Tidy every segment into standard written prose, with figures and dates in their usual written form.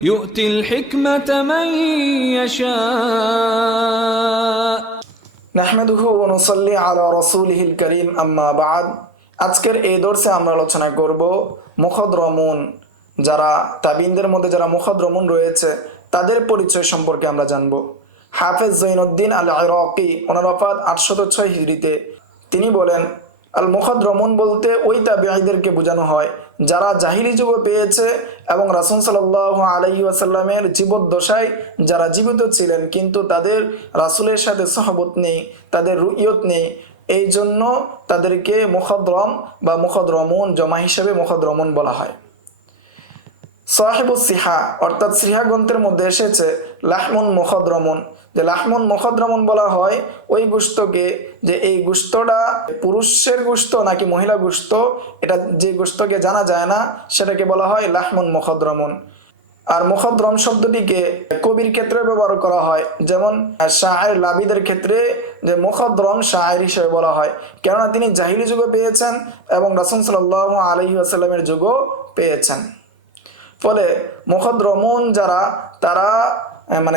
يؤتي الحكمة من يشاء নাহমাদুহু ওয়া নুসাল্লি আলা রাসূলিহিল কারীম আম্মা বা'দ। আজকের এই দর্সে আমরা আলোচনা করব মুখাদ্রমুন, যারা তাবিনদের মধ্যে যারা মুখাদ্রমুন রয়েছে তাদের পরিচয় সম্পর্কে আমরা জানব। হাফেজ জৈনুদ্দিন আল ইরাকি ওনার ওফাত 806 হিজরিতে। তিনি বলেন, আল মুখাদ্রমুন বলতে ওই তাবিঈদেরকে বোঝানো হয় যারা জাহিলি যুগে পেয়েছে এবং রাসূল সাল্লাল্লাহু আলাইহি ওয়াসাল্লামের জীবদ্দশায় যারা জীবিত ছিলেন কিন্তু তাদের রাসূলের সাথে সহবত নেই, তাদের রুইয়ত নেই, এই জন্য তাদেরকে মুখাদ্রম বা মুখাদ্রমুন জমা হিসেবে মুখাদ্রমুন বলা হয়। সাহিবুস সিহা অর্থাৎ সিহা গ্রন্থের মধ্যে এসেছে লাহমুন মুখাদ্রমুন, যে লাহমুন মুখাদ্রমুন বলা হয় ওই গোশতকে, যে এই গোশতটা পুরুষের গোশত নাকি মহিলা গোশত, এটা যে গোশতকে জানা যায় না সেটাকে বলা হয় লাহমুন মুখাদ্রমুন। আর মুখাদ্রম শব্দটিকে কবির ক্ষেত্রে ব্যবহার করা হয়, যেমন শায়ের লাবিদের ক্ষেত্রে যে মুখাদ্রম শায়ের হিসেবে বলা হয়, কেননা তিনি জাহিলি যুগে পেয়েছেন এবং রাসূল সাল্লাল্লাহু আলাইহি ওয়াসাল্লামের যুগও পেয়েছেন। ফলে মুখাদ্রমুন যারা, তারা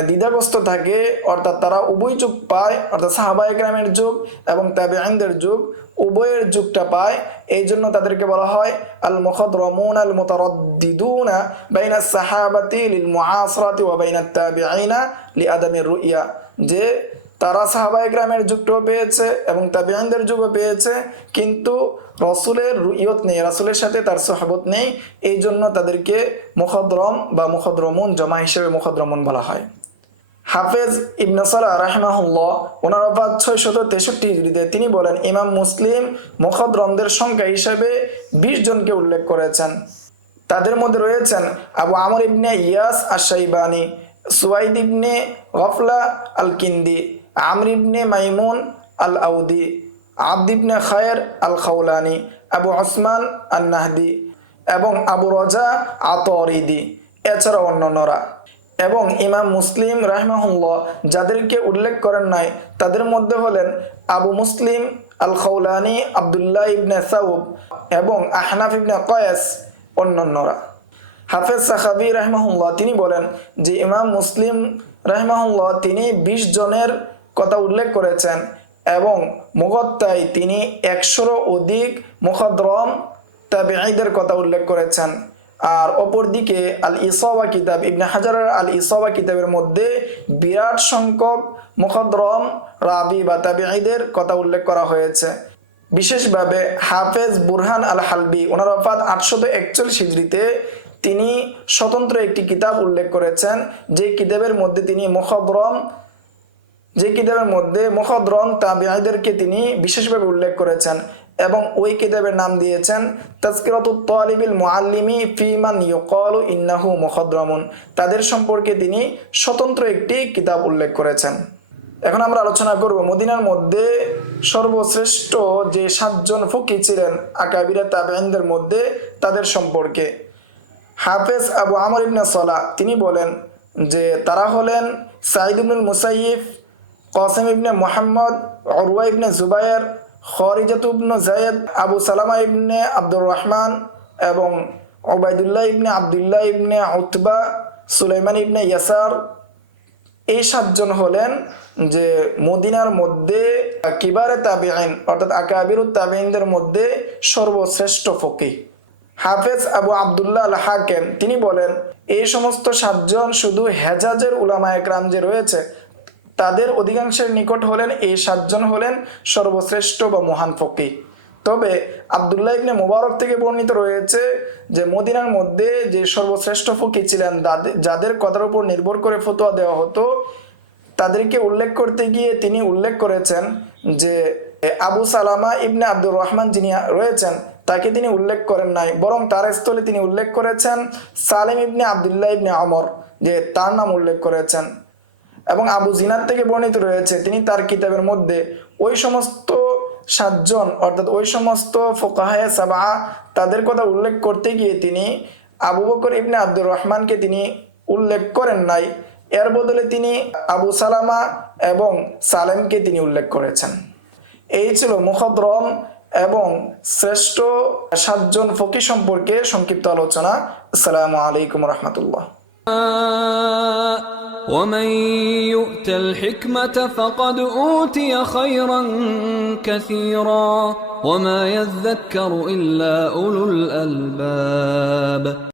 দ্বিধাগ্রস্ত থাকে, অর্থাৎ তারা উভয় যুগ পায়, অর্থাৎ সাহাবায়ে কেরামের যুগ এবং তাবিঈনদের যুগ উভয়ের যুগটা পায়। এই জন্য তাদেরকে বলা হয় আল মুখাদ্রমুন আল মুতারাদ্দিদুনা বাইনা সাহাবাতি লিল মুআসরাতি ওয়া বাইনা তাবিঈনা লিআদামির রুইয়া, যে তারা সাহাবায়ে কেরামের যুগটাও পেয়েছে এবং তাবিঈনদের যুগও পেয়েছে, কিন্তু রসুলের রুইয়ত নেই, রাসূলের সাথে তার সহবত নেই, এই জন্য তাদেরকে মুখাদ্রম বা মুখাদ্রমুন জমা হিসেবে মুখাদ্রমুন বলা হয়। হাফেজ ইবনে সালাহ রাহিমাহুল্লাহ ওনার ওফাত 663 হিজরিতে। তিনি বলেন, ইমাম মুসলিম মুখাদ্রমদের সংখ্যা হিসেবে 20 জনকে উল্লেখ করেছেন। তাদের মধ্যে রয়েছেন আবু আমর ইবনে ইয়াস আশ-শাইবানি, সুয়াইদ ইবনে গফলা আল কিন্দি, আমর ইবনে মাইমুন আল আউদি, আবদ ইবনে খায়ের আল খাওলানি, আবু ওসমান আন নাহদি এবং আবু রজা আতরিদি, এছাড়া অন্যান্যরা। এবং ইমাম মুসলিম রাহিমাহুল্লাহ যাদেরকে উল্লেখ করেন নাই তাদের মধ্যে হলেন আবু মুসলিম আল খাওলানি, আবদুল্লাহ ইবনে সাউব এবং আহনাফ ইবনে কয়েস, অন্যান্যরা। হাফেজ সাখাবি রাহিমাহুল্লাহ তিনি বলেন যে ইমাম মুসলিম রাহিমাহুল্লাহ তিনি 20 জনের কথা উল্লেখ করেছেন এবং মুগত্তায় তিনি 100-এরও অধিক মুখাদ্রম তাবিঈদের কথা উল্লেখ করেছেন। আর অপরদিকে আল ইসাবা কিতাব, ইবনে হাজারের আল ইসাবা কিতাবের মধ্যে বিরাট সংখ্যক মুখাদ্রম রাবি বা তাবিঈদের কথা উল্লেখ করা হয়েছে। বিশেষভাবে হাফেজ বুরহান আল হালবি ওনার ওফাত 841 হিজরিতে। তিনি স্বতন্ত্র একটি কিতাব উল্লেখ করেছেন, যে কিতাবের মধ্যে তিনি মুখাদ্রম তাবিঈদেরকে তিনি বিশেষভাবে উল্লেখ করেছেন এবং ওই কিতাবের নাম দিয়েছেন তাযকিরাতুত তালিবিল মুআল্লিমি ফিমান ইউকালু ইন্নাহু মুখাদ্রমুন। তাদের সম্পর্কে তিনি স্বতন্ত্র একটি কিতাব উল্লেখ করেছেন। এখন আমরা আলোচনা করব মদিনার মধ্যে সর্বশ্রেষ্ঠ যে 7 জন ফকি ছিলেন আকাবিরে তাবিঈনদের মধ্যে, তাদের সম্পর্কে। হাফেজ আবু আমর ইবনে সালাহ তিনি বলেন যে তারা হলেন সাঈদ ইবনুল মুসাইয়িব, কাসিম ইবনে মুহাম্মদ, উরওয়া ইবনে জুবায়ের, খারিজাতু ইবনে যায়েদ, আবু সালামা ইবনে আব্দুর রহমান এবং উবাইদুল্লাহ ইবনে আব্দুল্লাহ ইবনে উতবা, সুলাইমান ইবনে ইয়াসার। এই 7 জন হলেন যে মদিনার মধ্যে কিবারে তাবিঈন অর্থাৎ আকাবিরুত তাবিঈনদের মধ্যে সর্বশ্রেষ্ঠ ফকি। হাফেজ আবু আবদুল্লাহ আল হাকিম তিনি বলেন, এই সমস্ত 7 জন শুধু হেজাজের উলামায়ে কেরাম যে রয়েছে তাদের অধিকাংশের নিকট হলেন এই 7 জন হলেন সর্বশ্রেষ্ঠ বা মহান ফকি। তবে আব্দুল্লাহ ইবনে মুবারক থেকে বর্ণিত রয়েছে যে মদিনার মধ্যে যে সর্বশ্রেষ্ঠ ফকি ছিলেন, যাদের কথার উপর নির্ভর করে ফতোয়া দেওয়া হতো, তাদেরকে উল্লেখ করতে গিয়ে তিনি উল্লেখ করেছেন যে আবু সালামা ইবনে আব্দুর রহমান যিনি রয়েছেন তাকে তিনি উল্লেখ করেন নাই, বরং তার স্থলে তিনি উল্লেখ করেছেন সালিম ইবনে আব্দুল্লাহ ইবনে আমর, যে তার নাম উল্লেখ করেছেন। এবং আবু জিনাদ থেকে বর্ণিত রয়েছে তিনি তার কিতাবের মধ্যে ওই সমস্ত 7 জন অর্থাৎ ওই সমস্ত ফুকাহায়ে সাবআ তাদের কথা উল্লেখ করতে গিয়ে তিনি আবু বকর ইবনে আব্দুর রহমানকে তিনি উল্লেখ করেন নাই, এর বদলে তিনি আবু সালামা এবং সালেমকে তিনি উল্লেখ করেছেন। এই ছিল মুখাদ্রম এবং শ্রেষ্ঠ 7 জন ফকি সম্পর্কে সংক্ষিপ্ত আলোচনা। আসসালামু আলাইকুম রহমতুল্লাহ। ومن يؤت الحكمة فقد أوتي خيرا كثيرا وما يذكر إلا أولو الألباب